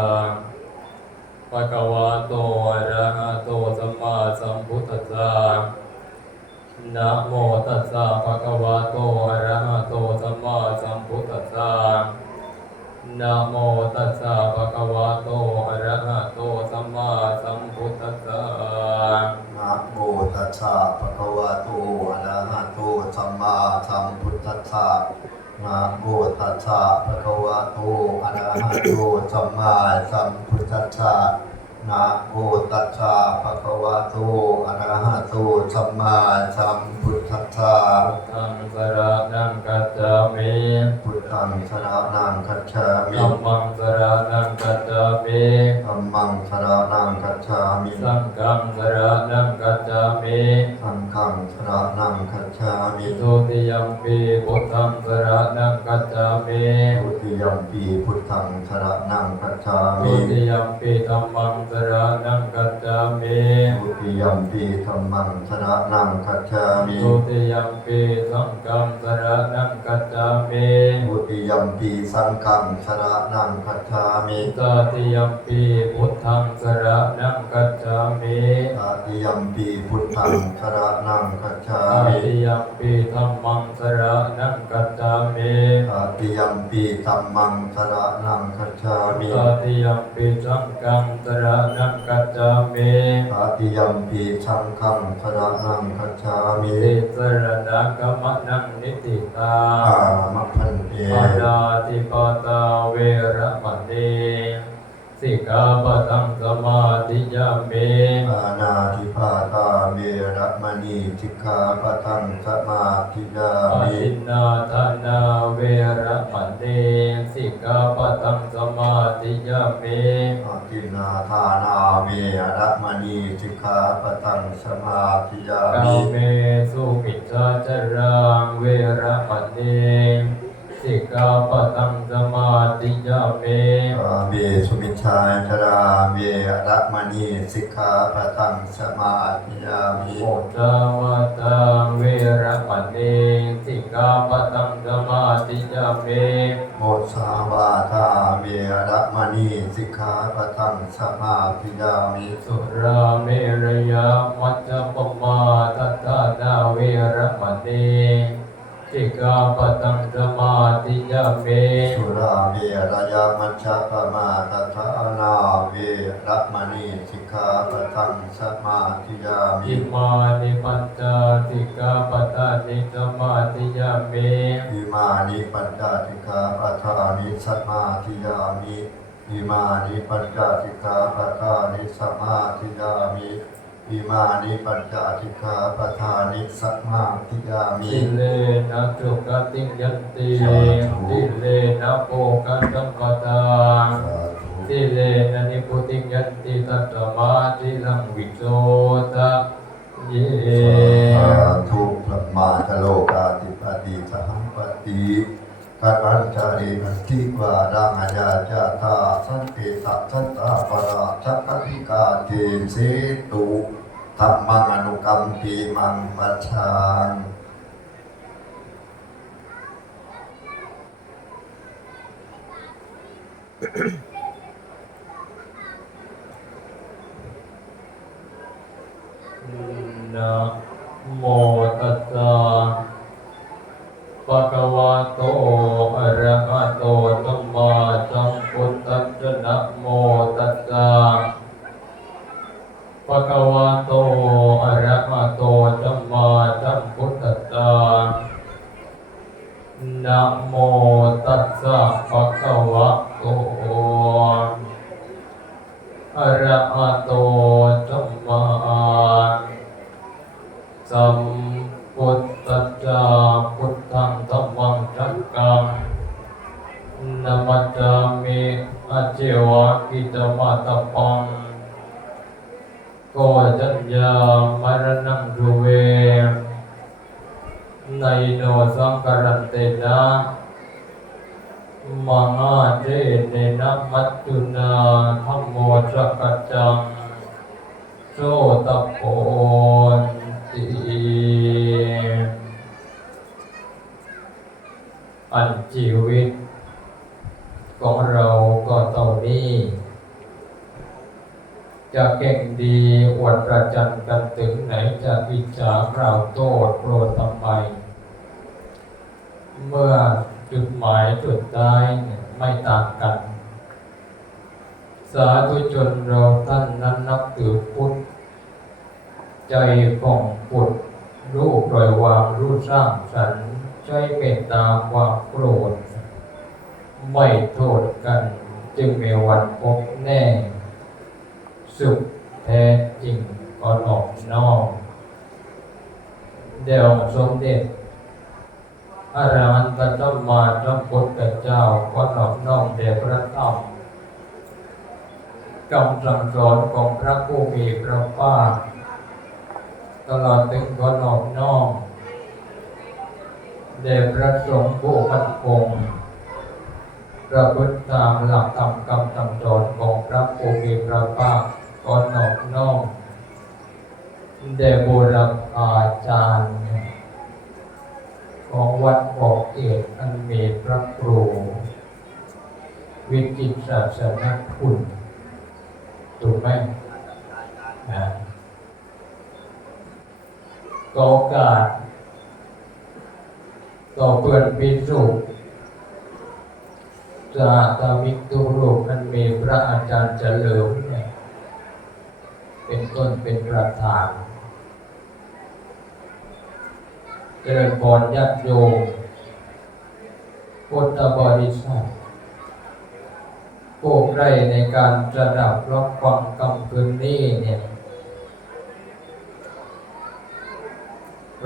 ะภะคะวะโตอะระหะโตสัมมาสัมพุทธัสสะนะโมตัสสะภะคะวะโตอะระหะโตสัมมาสัมพุทธัสสะนะโมตัสสะภะคะวะโตอะระหะโตสัมมาสัมพุทธัสสะนะโมตัสสะภะคะวะโตอะระหะโตสัมมาสัมพุทธัสสะ นะโมตัสสะภะคะวะโตอะระหะโตสัมมาสัมพุทธัสสะนะโมตัสสะภะคะวะโตอะระหะโตสัมมาสัมพุทธัสสะธังสรนังกัจจามิ พุทธังสรณังคัจฉามิธัมมังสรนังกัจจามิธัมมังสรณังคัจฉามิสังฆังสรนังกัจจามิสังฆังสรณังคัจฉามิทุติยัมปีพุทธังสรนังกัจจามิทุติยมปีพุทธังสรณังคัจฉาทุมิติยัมปีธัมมังสรนังกัจจามิทุติยมปีธรรมังสรณังคัจฉามิทุติยัมปีสังฆังสรนังกัจจามิทุติยมปีสังฆังสรณังคัจฉามิตติยัมปีพุทธังสรนังกัจจามิตติยมปีพุทธังสรณังคัจฉาตมิติยัมปีธัมมังสรนังกัจจามิตติยมปีธรรมังสรณังคัจฉามิตติยัมปีสังฆังสรนังกัจจามิตติยมปีสังฆังสรณังคัจฉามิติสรณะกมนังนิติตาอามะพันเตปานาติปตาเวระมณีสิกขาปะทังสมาธิยามิปานาธิปาตาเวระมณีสิกขาปะทังสมาธิยาปมิฏินาทานาเวระมณีสิกขาปะทังสมาธิยามิอาทินนาทานาเวระมณีสิกขาปะทังสมาธิยากามิเมสุมิจฉาจารังเวระมณี สิกขาปะทังสมาธิยามิกาเมสุมิชฌาจาราเวระมณีสิกขาปะทังสมาธิยามิโมจาวาตังเวระมณีสิกขาปะทังสมาธิยามิโมสาวาทาเวระมณีสิกขาปะทังสมาธิยามิสุราเมรยามัจจป สิกขาปะทังสมาธิยามิสุราเวรยามัชฌะปมาทัฏฐานาเวระมณีสิกขาปะทังสมาธิยามิอิมานิปัญจสิกขาปะทานิสมาธิยามิอิมานิปัญจสิกขาปะทานิสมาธิยามิอิมานิปัญจสิกขาปะทานิสมาธิยามิ อิมานิปัญจสิกขาปะทานิสมาธิยามิสิเลนะจุกติงยันติสาธุสิเลนะโภกัตังปตาสาธุสิเลนะนิพุติยันติตัตตมาติลังวิโสตะเยสาธุพระมาคโลกาธิปติสหัมปติ กัจจันจารินันทิวารังอาญาจาตาสันติตัสัตตาปราชักกติกาเทเสตุธรรมังอนุกรรมปีมังมัชฌางนะโมตัสสะ ภะคะวะโตอะระหะโตสัมมาสัมพุทธัสสะนะโมตัสสะภะคะวะโตอะระหะโตสัมมาสัมพุทธัสสะนะโมตัสสะภะคะวะโตอะระหะโตสัมมาสัมพุทธสสะพุทธังธัมมังสังฆังนะมัจจามิอาเจวะกิตมาตปังโกจัญญามรณังดุเวไนโนสังกรันเตนะมังอาเจเนนะมัจจุนาธัมโมจักกัจจัง โสตโพนติอันชีวิต ของเราก็เท่านี้ จะเก่งดีอวดประจันกันถึงไหนจะอิจฉากล่าวโทษโกรธทำไม เมื่อจุดหมายจุดได้เนี่ยไม่ต่างกัน สาธุช นเราท่านนั้นนับถือพุทธใจผ่องปุดรู้ปล่อยวางรู้สร้างสรรค์ใช้เมตตาความโกรธ ไม่โทษกันจึงมีวันพบแน่ สุขแท้จริงก็นอกนอกเดี๋ยวสมเด็จอรหันตสัมมาสัมพุทธเจ้าก็นอบน้อมแด่พระธรรม คำสั่งสอนของพระผู้มีพระภาคตลอดถึงก็นอบน้อมแด่พระสงฆ์ผู้มั่นคงประพฤติตามหลักธรรมคำสั่งสอนของพระผู้มีพระภาคก็นอบน้อมแด่บูรพาจารย์ ของวัดบอกเอกอันมีพระครูวิจิตรศาสนคุณ ถูกไหมนะก็โอกาสต่อเพื่อนพิสุสาตามิตุรูปนั้นมีพระอาจารย์เฉลิมเนี่ยเป็นต้นเป็นประธานเจริญพรญาติโยมพุทธบริษัท ผู้ใกล้ในการจะดับรับฟังคำคืนนี้เนี่ย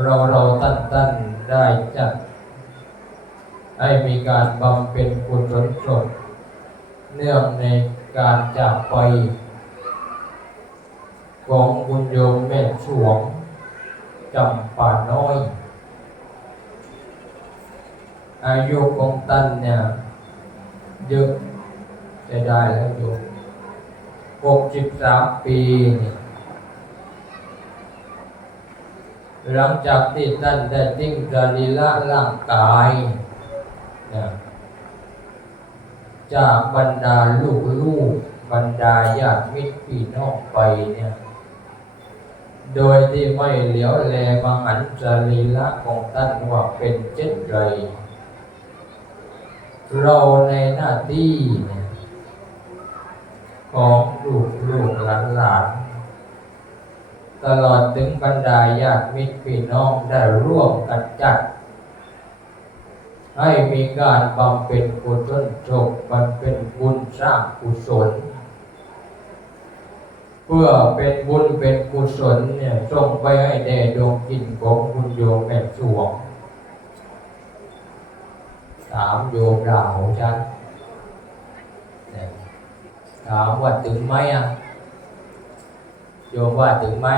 เราเราตั้นตั้นได้จัด ให้มีการบำเพ็ญกุศลสดเนื่องในการจากไป ของคุณโยมแม่สวงจำป่าน้อย อายุของท่านเนี่ยเยอะ จะได้แล้วโยมหกสิบสามปีนี่หลังจากที่ท่านได้ทิ้งสรีระร่างกายนะจากบรรดาลูกลูกบรรดาญาติมิตรพี่น้องไปเนี่ย โดยที่ไม่เหลียวแลมาหันสรีระของท่านว่าเป็นเช่นไรเราในหน้าที่เของลูกลูกหลานหลาน ตลอดถึงบรรดาญาติมิตรพี่น้องได้ร่วมกันจัด ให้มีการบำเพ็ญกุศลศพบำเพ็ญบุญสร้างกุศล เพื่อเป็นบุญเป็นกุศลเนี่ยส่งไปให้แด่ดวงจิตของคุณโยมแม่สวงถามโยมดาวฉันเนี่ย ถามว่าถึงไหมอะโยมว่าถึงไหม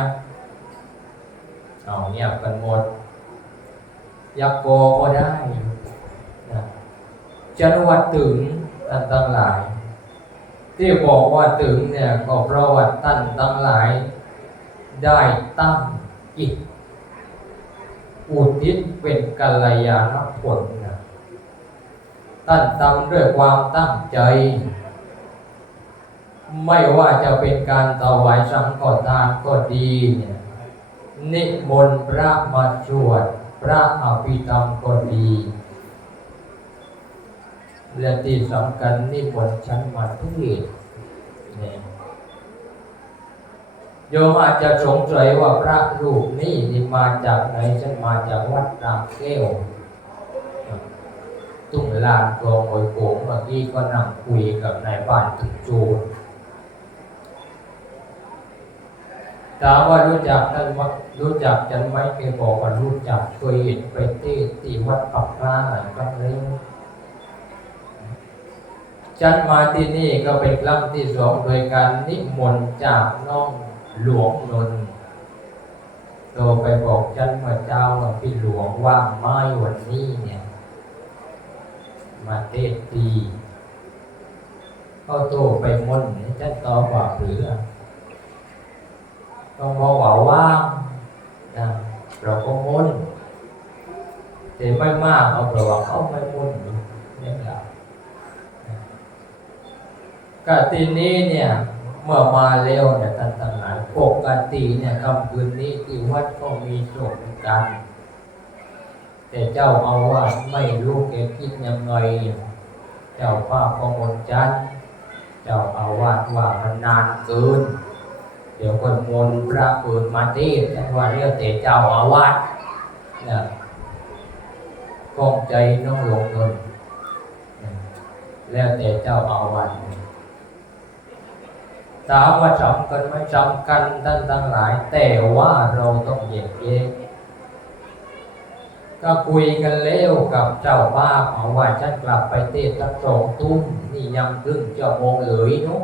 เอาเงียบกันหมด ยักโกก็ได้นะฉันว่าถึงท่านทั้งหลาย ที่บอกว่าถึงเนี่ยก็เพราะว่าท่านทั้งหลาย ได้ตั้งจิตอุทิศเป็นกัลยาณผลนะท่านทำด้วยความตั้งใจ ไม่ว่าจะเป็นการถวายสังฆทานก็ดีเนี่ยนิมนต์พระมาสวดพระอภิธรรมก็ดีและที่สำคัญนิมนต์ฉันมาเทศเนี่ยโยมอาจจะสงสัยว่าพระรูปนี้นี่มาจากไหนฉันมาจากวัดรามแก้วตุ้งลานกองโอยโกงเมื่อกี้ก็นั่งคุยกับนายบ้านตุกจูน ถามว่ารู้จักท่านว่ารู้จักฉันไหมแกบอกว่ารู้จักเคยเห็นไปเทศน์ที่วัดปักพระหลายครั้งแล้วฉันมาที่นี่ก็เป็นครั้งที่สองโดยการนิมนต์จากน้องหลวงนนท์โทรไปบอกฉันมื่อเจ้าว่าพี่หลวงว่างไหม้วันนี้เนี่ย มาเทศดีเขาโตไปมนต์เนี่ยฉันตอบว่าเปลือ ต้องบอว่าว่างนะเราก็มนต์แต่ไม่มากเอาเพราะว่าเขาไม่มนต์อยู่เนี่แหละก็ทีนี้เนี่ยเมื่อมาแล้วเนี่ยท่านทั้งหลายปกติเนี่ยคำคืนนี้ที่วัดก็มีสงฆ์กัน แต่เจ้าอาวาสไม่รู้แกคิดยังไงเจ้าป้าประมลจันเจ้าอาวาสว่ามันนานเกิน ดี๋ยวคนมนพระเปิดมาเทศน์ท่านว่าเรียกแต่เจ้าอาวาสเนี่ยก้องใจน้องหลงเงินแล้วแต่เจ้าอาวาสถามว่าสำคัญไหมสำคัญท่านทั้งหลาย แต่ว่าเราต้องแยกแยะก็คุยกันแล้วกับเจ้าบ้าเอาว่าฉันกลับไปเทศน์สักสองทุ่มนี่ยังครึ่งชั่วโมงเลยเนุ๊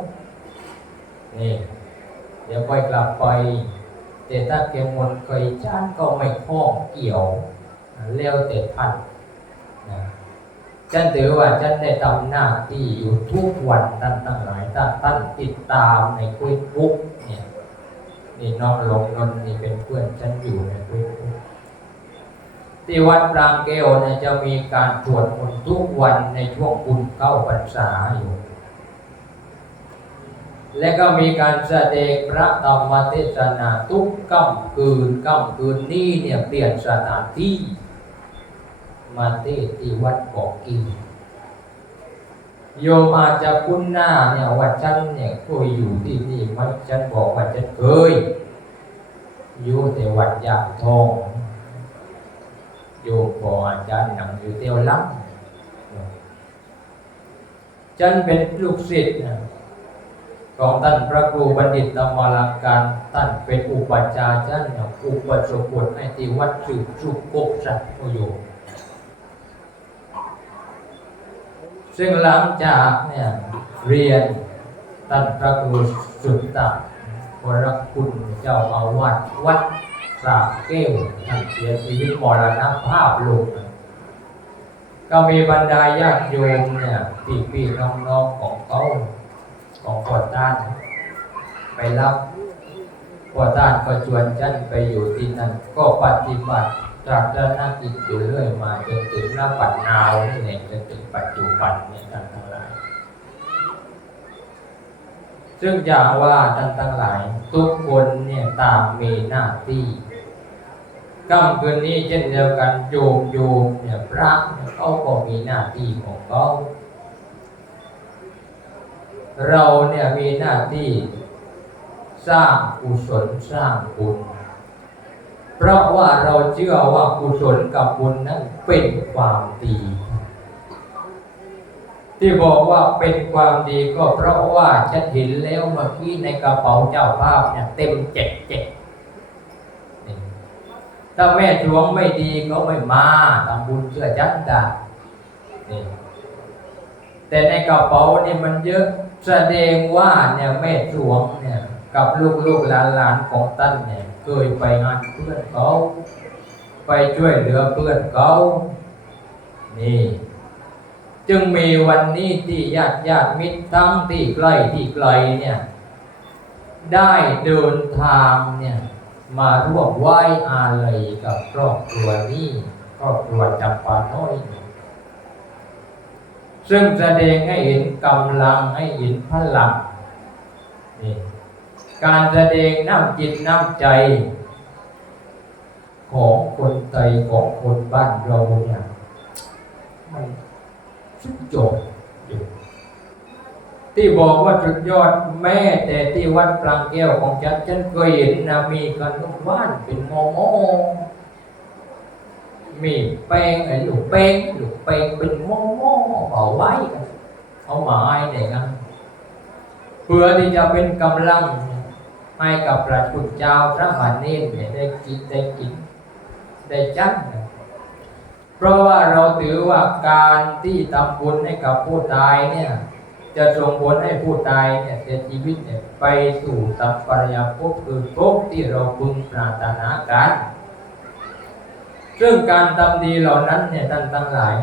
นี่ เดี๋ยวค่อยกลับไป แต่ถ้าเกมนเคยจ้านก็ไม่ข้องเกี่ยวแล้วแต่ท่านนะฉันถือว่าฉันได้ทำหน้าที่อยู่ทุกวันท่านทั้งหลายถ้าท่านติดตามในเฟซบุ๊กเนี่ยนี่น้องหลงนนนี่เป็นเพื่อนฉันอยู่ในเฟซบุ๊กที่วัดปรางแก้วเนี่ยจะมีการตรวจมนต์ทุกวันในช่วงคุณเข้าพรรษาอยู่ และก็มีการแสดงพระธรรมเทศนาทุกค่ำคืนค่ำคืนนี้เนี่ยเปลี่ยนสถานที่ มาเทศที่วัดเกาะกีโยมอาจจะคุ้นหน้าเนี่ยว่าฉันเนี่ยเคยอยู่ที่นี่ไหมันฉันบอกว่าฉันเคย อยู่แต่วัดยางทองโยมบอกอาจารย์หนังอยู่เตียวล้ำฉันเป็นลูกศิษย์นะ ของท่านพระครูบัณฑิตธรรมาลังการท่านเป็นอุปชฌาย์ท่านเนี่ยอุปสมบทให้ที่วัดสืบสุกกสัตโยซึ่งหลังจากเนี่ยเรียนท่านพระครูสุตตะวรคุณเจ้าอาวาสวัดสระแก้วท่านเสียชีวิตมรณภาพลงก็มีบรรดาญาติโยมเนี่ยพี่พี่ๆน้องๆของเขา ของพ่อต้าน ไปรับพ่อต้านก็ชวนฉันไปอยู่ที่นั่นก็ปฏิบัติจากเจ้าหน้าที่อยู่เรื่อยมาจนถึงหน้าปัดนาวนี่เองจนถึงปัจจุบันนี่ยท่านทั้งหลาย ซึ่งอย่าว่าท่านทั้งหลาย ทุกคนเนี่ยต่างมีหน้าที่ค่ำคืนนี้เช่นเดียวกันโยมโยมเนี่ยพระเขาก็มีหน้าที่ของเขา เราเนี่ยมีหน้าที่สร้างกุศลสร้างบุญ เพราะว่าเราเชื่อว่ากุศลกับบุญนั้นเป็นความดี ที่บอกว่าเป็นความดีก็เพราะว่าฉันเห็นแล้วเมื่อกี้ในกระเป๋าเจ้าภาพเนี่ยเต็มเจ็ดเจ็ดถ้าแม่ดวงไม่ดีก็ไม่มาทำบุญเชื่อจันดานี่แต่ในกระเป๋านี่มันเยอะ แสดงว่าเนี่ยแม่ดวงเนี่ยกับลูกลูกๆหลานๆของท่านเนี่ยเคยไปงานเพื่อนเขาไปช่วยเหลือเพื่อนเขานี่จึงมีวันนี้ที่ญาติญาติมิตรทั้งที่ใกล้ที่ไกลเนี่ยได้เดินทางเนี่ยมาร่วมไหว้อาลัยกับครอบครัวนี้ครอบครัวจำปาน้อย ซึ่งแสดงให้เห็นกำลังให้เห็นพลังนี่การแสดงน้ำจิตน้ำใจ ของคนไทยของคนบ้านเราเนี่ยมันสุดยอดที่บอกว่าสุดยอดแม่แต่ที่วัดปรางแก้วของฉันฉันเคยเห็นนะมีขนมหว่านเป็นโมโมีแป้งไอ้ลูกแป้งลูกแป้งเป็นโมโมเอาไว้เอามาให้ในนั้นเพื่อที่จะเป็นกำลังให้กับพระคุณเจ้าพระมาเนรเนี่ยได้กินได้กินได้จังนะเพราะว่าเราถือว่าการที่ทำบุญให้กับผู้ตายเนี่ย จะส่งผลให้ผู้ตายเนี่ยเสียชีวิตเนี่ยไปสู่สัมปรายภพคือภพที่เราพึงปรารถนากัน ซึ่งการทำดีเหล่านั้นเนี่ยท่านทั้งหลาย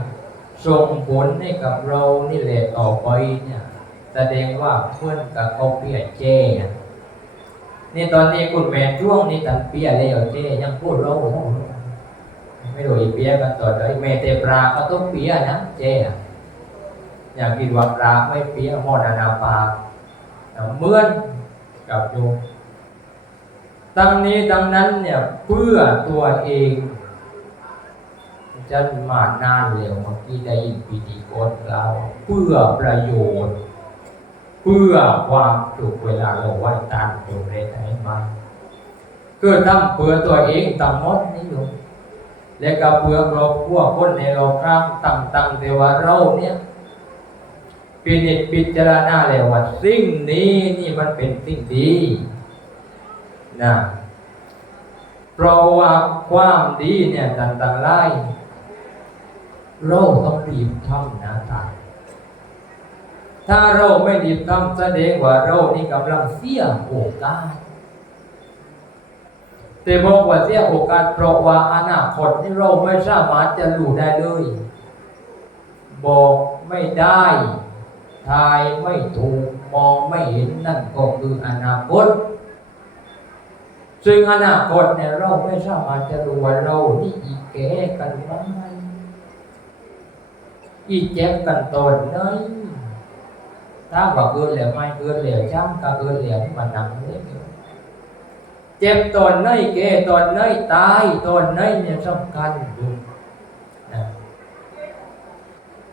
ส่งผลให้กับเรานี่แหละต่อไปเนี่ย แสดงว่าเพื่อนกับเขาเปียเจ้นี่ตอนนี้คุณแม่ช่วงนี้ตันเปียแล้วเจ้ยังพูดเราไม่รู้อีเปียกันต่อเลยเมเตปลาก็ต้องเปียนะเจ๊อย่างกินว่าปลาไม่เปียหมอนานาปลาเหมือนกับโยมตั้งนี้ดังนั้นเนี่ยเพื่อตัวเอง จะมานานเร็วเมื่อกี้ได้ยินพิธีกรเราเพื่อประโยชน์ เพื่อความสุขเวลาเราไหว้ตามตัวเรศให้มาคือทำเพื่อตัวเองตั้งมดนี่อยู่และก็เพื่อครอบครัวคนในโลกครับตั้งตั้งแต่ว่าเราเนี่ยพินิจพิจารณาแล้วว่าสิ่งนี้นี่มันเป็นสิ่งดีนะเพราะว่าความดีเนี่ยต่างๆไล่ เราต้องรีบทำนะท่านถ้าเราไม่รีบทำแสดงว่าเรานี่กำลังเสียโอกาสแต่บอกว่าเสียโอกาสเพราะว่าอนาคตนี่เราไม่สามารถจะรู้ได้เลย บอกไม่ได้ทายไม่ถูกมองไม่เห็นนั่นก็คืออนาคต ซึ่งอนาคตเนี่ยเราไม่สามารถจะรู้ว่าเรานี่อีกแก่กันไหม อีเจ็บกันตนไหนถ้าว่าเกินแล้วไม่เกินแล้วจ้ำก็เกินแล้วมันหนังเลยเจ็บตนไหนแก่ตนไหนตายตนไหนเนี่ยสำคัญอยู่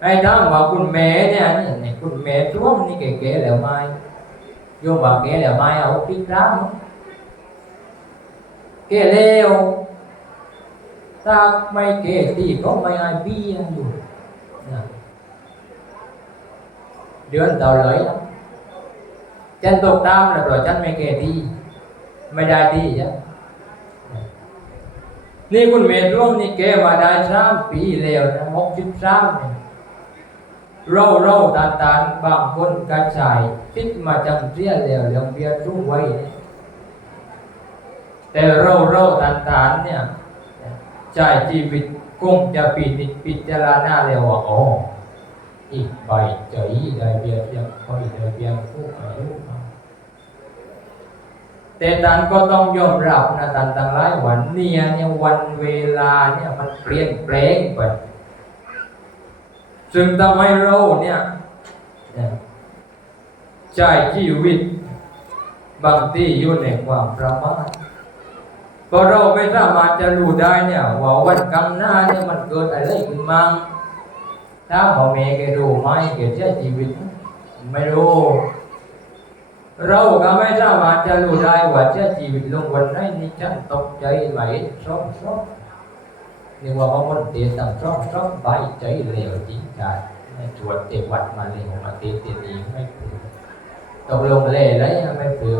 ไอ้ถ้านว่าคุณแม่เนี่ยนี่คุณแม่ช่วงนี่แก่ๆแล้วไม่โยมว่าแก่แล้วไม่เอาพิกร้างแก่แล้วถ้าไม่แก่ที่ก็ไม่ไอ้เบี้ยอยู่ เดือนต่อเลยนะฉันตกตามแล้ว rồi ฉันไม่เกที่ไม่ได้ที่จ้ะนี่คุณเมธร่วงนี่แกมาได้สามปีแล้วนะหกสิบสามเนี่ยเราเราตานตานบางคนกระชายคิดมาจำเสียแล้วเรื่องเบียร์รุ่งไว้ แต่เราเราตานตานเนี่ยใจชีวิต คงจะปิดปิจารณาแล้วว่าอ๋ออีกใบใจได้เบียเพียงคอยได้เบียงผู้อายุมาแต่ตันก็ต้องยอมรับนะตันตั้งหลายวันเนี่ยเนี่ยวันเวลาเนี่ยมันเปลี่ยนแปลงไปซึ่งทำให้เราเนี่ยเนี่ยใช้ชีวิตบางที่อยู่ในความประมาท ก็เราไม่สามารถจะรู้ได้เนี่ยว่าวันกำหน้าเนี่ยมันเกิดอะไรขึ้นมาถ้าพ่อแม่แกรู้ไหมแกเสียชีวิต ไม่รู้ เราก็ไม่สามารถจะรู้ได้ว่าเสียชีวิตลงวันไหนนี่ฉันตกใจไหมซ้อมซ้อมนี่ว่าพระมนเตียนต่งซ้อมซ้อมใบใจเหลวจริงจไม่ชวนเตวัดมาเหลวมาเตียนเตียนนี้ไม่เปลือตกลงเล่แล้วยังไม่เปลือ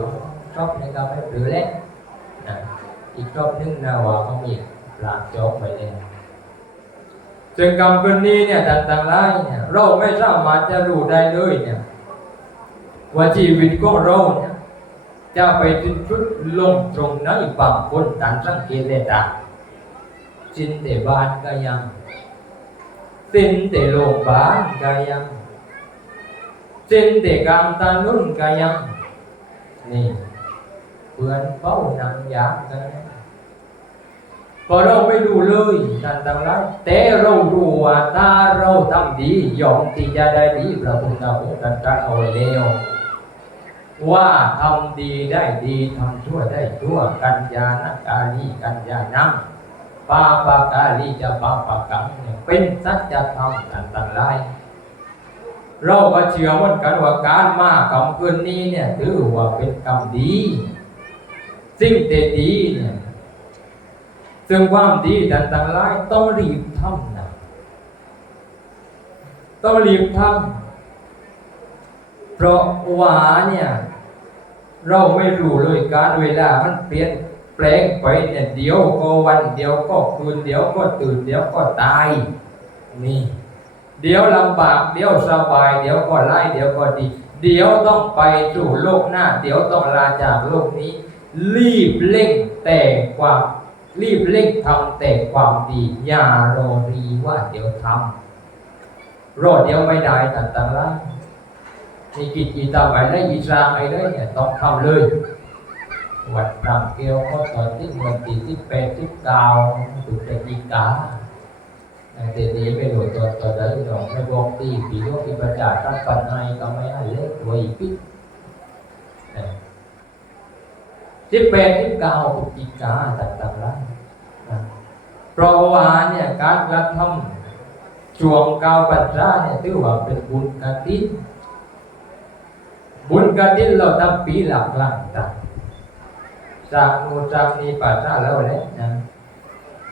ชอบนี่ก็ไม่เปลือแล้วนะ อีกรอบนึงนะว่าเขามีปลาโจ๊กไปแล้วจึงกรรมคนนี้เนี่ยต่างๆไล่เนี่ยเราไม่สามารถจะรู้ได้เลยเนี่ยว่าชีวิตของเราเนี่ยจะไปถึงจุดลงตรงไหนบางคนต่างสังเกตได้ต่างจินเตบ้านก็ยังสินเตโรงพยาบาลก็ยังสินเตกรรมตานุ่นก็ยังนี่ เพื่อนเป้าหนังยามกันะพอเราไม่รู้เลยนั่นต่างไรแต่เรารู้ว่าถ้าเราทำดียอมที่จะได้ดีพระพุทธองค์ตรัสเอาไว้แล้วว่าทำดีได้ดีทำชั่วได้ชั่วกัญญาณกาลีกัญญาณังปาปากาลีจะปาปากังเป็นสัจธรรมนั่นต่างไรเราก็เชื่อมือนกันว่าการมากรรมคืนนี้เนี่ยถือว่าเป็นกรรมดี สิ่งเตดีเนี่ยซึ่งความดีต่างๆหลายต้องรีบทำนะต้องรีบทำเพราะว่าเนี่ย เราไม่รู้เลยการเวลามันเปลี่ยนแปลงไปเนี่ยเดี๋ยวก็วันเดี๋ยวก็คืนเดี๋ยวก็ตื่นเดี๋ยวก็ตายนี่เดี๋ยวลำบากเดี๋ยวสบาย เดี๋ยวก็ไล่เดี๋ยวก็ดี เดี๋ยวต้องไปสู่โลกหน้า เดี๋ยวต้องลาจากโลกนี้ รีบเร่งแต่ความ รีบเร่งทำแต่ความดีอย่ารอรีว่าเดี๋ยวทำรอเดี๋ยวไม่ได้ต่างๆล้วมีกิจอีตาไว้ได้อีสร้างไอ้ได้เนี่ยต้องทำเลยวัดพระเกียวก็ตอนที่วันที่ที่แปดที่เก้าตุลาจิกาแต่เดี๋ยวนี้ไม่รู้ตัวตัวใดหรอกไม่บอกตีปีโลกปีประจาตั้งปันไอก็ไม่ให้เล็กตัวอีกปิด สิบแปดสิบเก้าพฤศจิกาต่างๆแล้วนะเพราะว่าเนี่ยการกระทำช่วงเก้าปัญญาเนี่ยถือว่าเป็นบุญกฐินบุญกฐินเราทำปีหลักหลังต่างจากโนจากนี้ปัญญาแล้วแหละนะ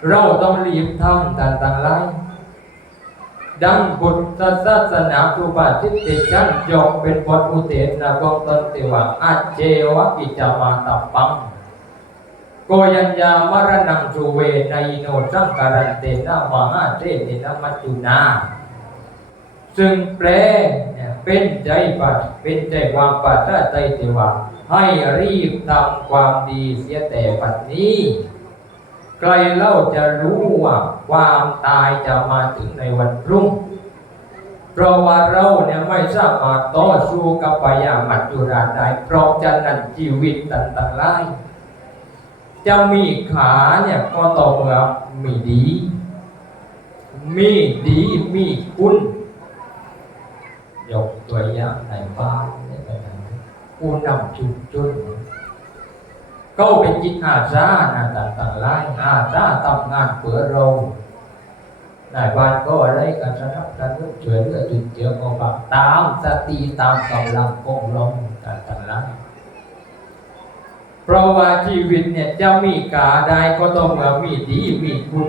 เราต้องรีบทำต่างๆไล่ ดังบุตรศาสนาครูบาทิฏฐิจันยกเป็นบทอุเทนาเบื้องตนที่ว่าอาเจวะกิจามาตับปังโกยัญญามรณังจูเวในโนสังการันเตนะมหาเทตินะมัจจุนา ซึ่งแปลเป็นใจปัดเป็นใจความปัดใจติว่าให้รีบทำความดีเสียแต่ปัดนี้ ใครเล่าจะรู้ว่าความตายจะมาถึงในวันพรุ่ง เพราะว่าเราเนี่ยไม่สามารถต่อสู้กับพยามัจจุราชได้เพราะฉะนั้นชีวิตต่างๆไล่จะมีขาเนี่ยก็ต่อเมื่อมีดี มีดีมีคุณยกตัวอย่างในบ้านเนี่ยก็อย่างนี้ผู้นำชุมชน ก็เป็นจิตอาสานะต่างๆไล่อาสาทำงานเพื่อเรานายบ้านก็อะไรกันสนับสนุนช่วยเหลือจุดเจือของบางตามสติตามกำลังของลมต่างๆไล่เพราะว่าชีวิตเนี่ยจะมีกาได้ก็ต้องมีดีมีคุณ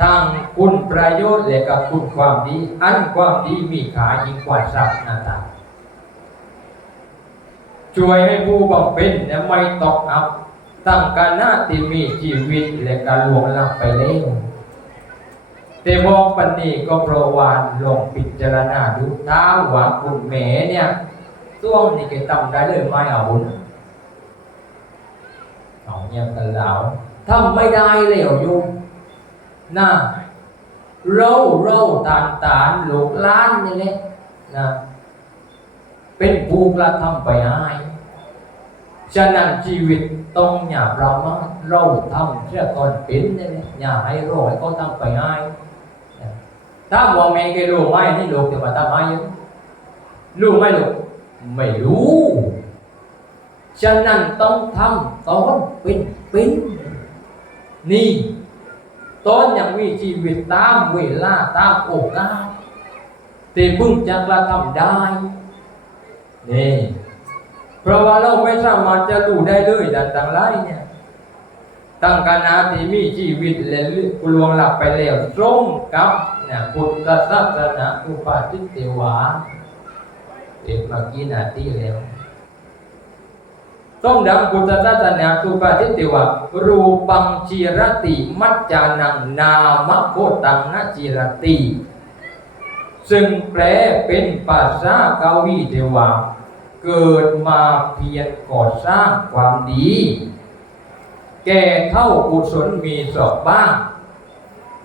ทั้งคุณประโยชน์และกับคุณความดี อันความดีมีขายิ่งกว่าทรัพย์นาตาช่วยให้ผู้บำเพ็ญเนี่ยไม่ตกอับ ตั้งการหน้าที่มีชีวิตและการลวงลับไปแล้วแต่บอกปันนี้ก็เพระวานลงพิจารณาดูท้าว่าคุณแหมเนี่ยช่วงนี้แกทำได้เลยไม่เอาบุญเอาเงียบกันแล้วทำไม่ได้แล้วโยมนะเราเราตานตานลูกล้านนี่แหละนะเป็นผู้กระทำไปให้ ฉะนั้นชีวิตต้องอย่าประมาทเราทำเชื่อก่อนเป็นนี่แหละอย่าให้รอให้เขาทำไปให้นะถ้าว่าแม่แกรู้ไหมนี่ลูกจะมาทำให้ยังรู้ไหมลูกไม่รู้ฉะนั้นต้องทำตอนเป็นเป็นนี่ตอนยังมีชีวิตตามเวลาตามโอกาสแต่เพิ่งจะกระทำได้นี่ เพราะว่าเราไม่สามารถจะรู้ได้เลยดังต่างไรเนี่ยตั้งคณะที่มีชีวิตและกลวงหลับไปแล้วตรงกับเนี่ยพุทธศาสนาอุปาทิเตวาเด็กเมื่อกี้นาทีแล้วต้องดังพุทธศาสนาสุปาทิติวะรูปังจีรติมัจจานังนามโคตังนะจีรติ ซึ่งแปลเป็นภาษาเกาหลีเทวา เกิดมาเพียรก่อสร้างความดี แก่เท่ากุศลมีสอบบ้าง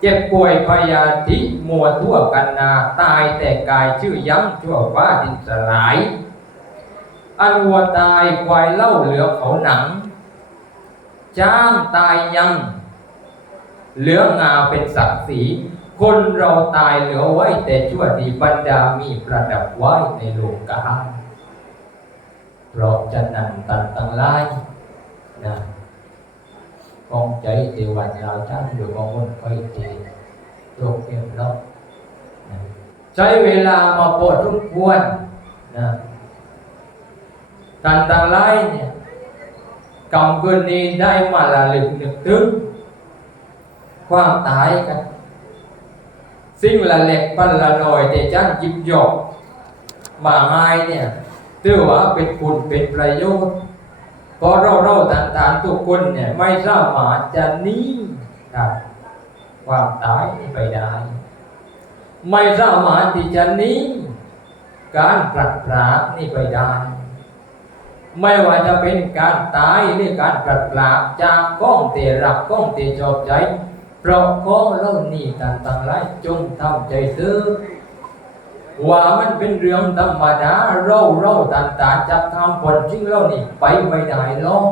เจ็บป่วยพยาธิมัวทั่วกันนาตายแต่กายชื่อย้ำชั่วฟ้าดินสลาย อันวัวตายควายเล่าเหลือเขาหนัง จ้างตายยัง เหลืองาเป็นศักดิ์ศรีคนเราตายเหลือไว้แต่ชั่วดีบรรดามีประดับไว้ในโลกา เราจะนันตันตังไลายนะกองใจเทวันเราจ้างอยู่กองคนค่อยเทโรคเอ็มล็อกใช้เวลามาปรดทุกควรนะการต่างไล่เนี่ยกำคืนนี้ได้มาละลึกนึกถึงความตายกันสิ่งละเล็กพันละน้อยแต่จันจิบหยอกมาไม้เนี่ย ถือว่าเป็นคุณเป็นประโยชน์เพราะเราเราต่างๆทุกคนเนี่ยไม่สามารถจะหนี้ครับความตายไปได้ ไม่สามารถที่จะหนี้การปรัดปรากนี่ไปได้ ไม่ว่าจะเป็นการตายหรือการปรัดปรากจากก้องเตรักก้องเตชอบใจเพราะก้องเล่านี่ต่างต่างๆหลายจงทำใจซื้อ ว่ามันเป็นเรื่องธรรมดาเราเราต่างๆจะทำผลจริงเรานี่ไปไม่ได้หรอก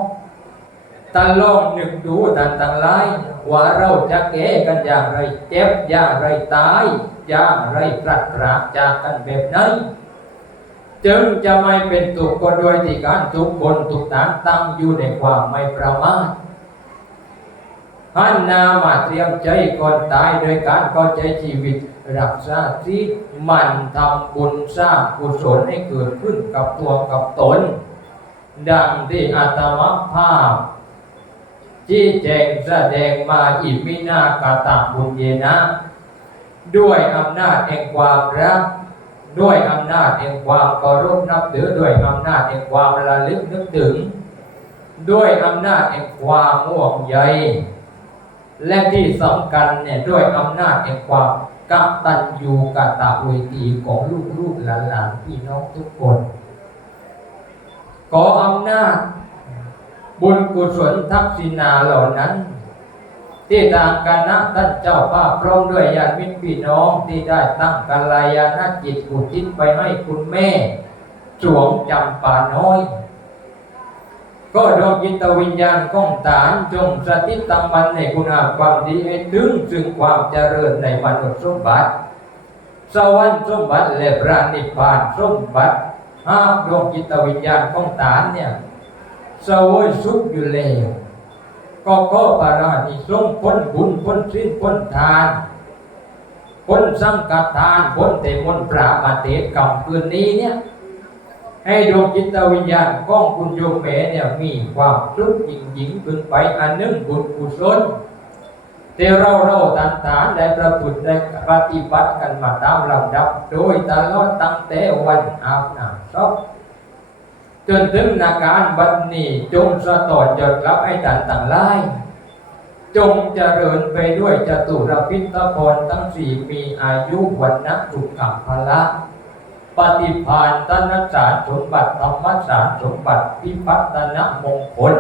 แต่ลองนึกดูต่างต่างๆหลายว่าเราจะแก้กันอย่างไรเจ็บอย่างไรตายอย่างไรปรัดปรากจากกันแบบไหนจึงจะไม่เป็นทุกข์ก็โดยที่การทุกคนทุกฐานตั้งอยู่ในความไม่ประมาทหันนามาเตรียมใจก่อนตายโดยการก็ใจชีวิต รักษาที่มันทำบุญสร้างกุศลให้เกิดขึ้นกับตัวกับตน ดังที่อาตมาภาพที่แจงแสดงมาอิมินากาตาบุญเยนะ ด้วยอำนาจแห่งความรัก ด้วยอำนาจแห่งความเคารพนับถือด้วยอำนาจแห่งความระลึกนึกถึง ด้วยอำนาจแห่งความห่วงใยและที่สำคัญเนี่ยด้วยอำนาจแห่งความ กตัญญูกตเวทีของลูกๆหลานๆพี่น้องทุกคน ขออำนาจ บุญกุศลทักษิณาเหล่านั้น ที่ทางคณะท่านเจ้าภาพพร้อมด้วยญาติมิตรพี่น้องที่ได้ตั้งกัลยาณจิตอุทิศไปให้คุณแม่ สวงจำปาน้อย ก็ดวงจิตวิญญาณของฐานจงสถิตตั้งมันในคุณาความดีให้ถึงซึ่งความเจริญในมนุษย์สมบัติ สวรรค์สมบัติและพระนิพพานสมบัติหากดวงจิตวิญญาณของฐานเนี่ยสวยสุขอยู่แล้วก็ก็ปารานิสงพ้นบุญพ้นสิ้นพ้นทานพ้นสังกัดทานพ้นเตมนต์ปรามาเทศกรรมคืนนี้เนี่ย ให้ดวงจิตวิญญาณของคุณโยมแม่เนี่ยมีความสุขยิ่งยิ่งขึ้นไปอันหนึ่งบุญกุศลที่เราเราตันฐานได้ประพฤติได้ปฏิบัติกันมาตามลำดับ โดยตลอดตั้งแต่วันอาบน้ำศพจนถึงนาการบัดนี้จงสะต่อจดรับให้ดันต่างหลายจงเจริญไปด้วยจตุรพิทพรทั้งสี่มีอายุวันนะสุขับพละ ปฏิภาณตนสารสมบัติธรรมสารสมบัติพิพัฒนมงคล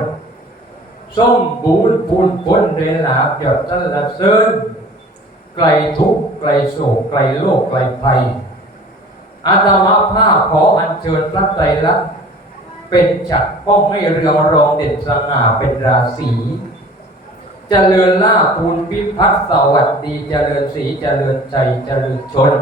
สมบูรณ์พูนพ้นเดลาบยอดสรรเสริญไกลทุกข์ไกลโศกไกลโลกไกลภัยอาตมาภาพขออัญเชิญพระไตรลักษณ์เป็นจักรป้องให้เรืองรองเด่นสง่าเป็นราศีเจริญล่าภูนพิพัฒน์สวัสดีเจริญศรีเจริญใจเจริญชน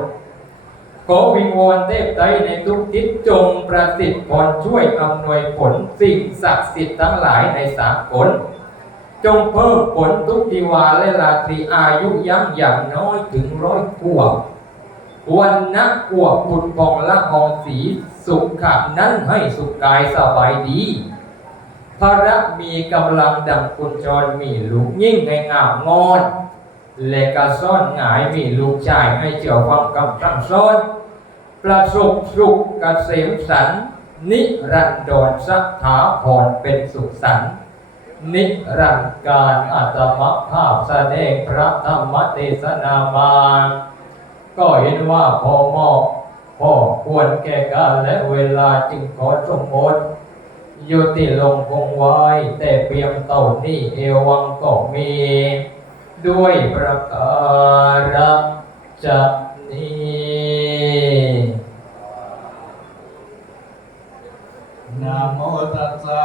ขอวิงวอนเทพไตในทุกทิศจงประสิทธิ์พรช่วยอำนวยผลสิ่งศักดิ์สิทธิ์ทั้งหลายในสากลจงเพิ่มผลทุกทิวาและราตรีอายุยั้งอย่างน้อยถึงร้อยขวบวันนักขวบบุญปองละอองสีสุขขับนั้นให้สุขกายสบายดีพระมีกำลังดังคุณจรมีลูกยิ่งให้งามงอนและกระซ่อนหงายมีลูกชายให้เจียวฟังกำตั้งซ้อน ประสบสุขเกษมสัน นิรันดรสัทธาพรเป็นสุขสัน นิรันดร์การอัตมภาพแสดงพระธรรมเทศนามา ก็เห็นว่าพอเหมาะพอควรแก่กาลและเวลาจึงขอสมมติยุติลงคงไว้ แต่เพียงเท่านี้เอวังก็มี ด้วยประการจะนี้ นะโมตัสสะ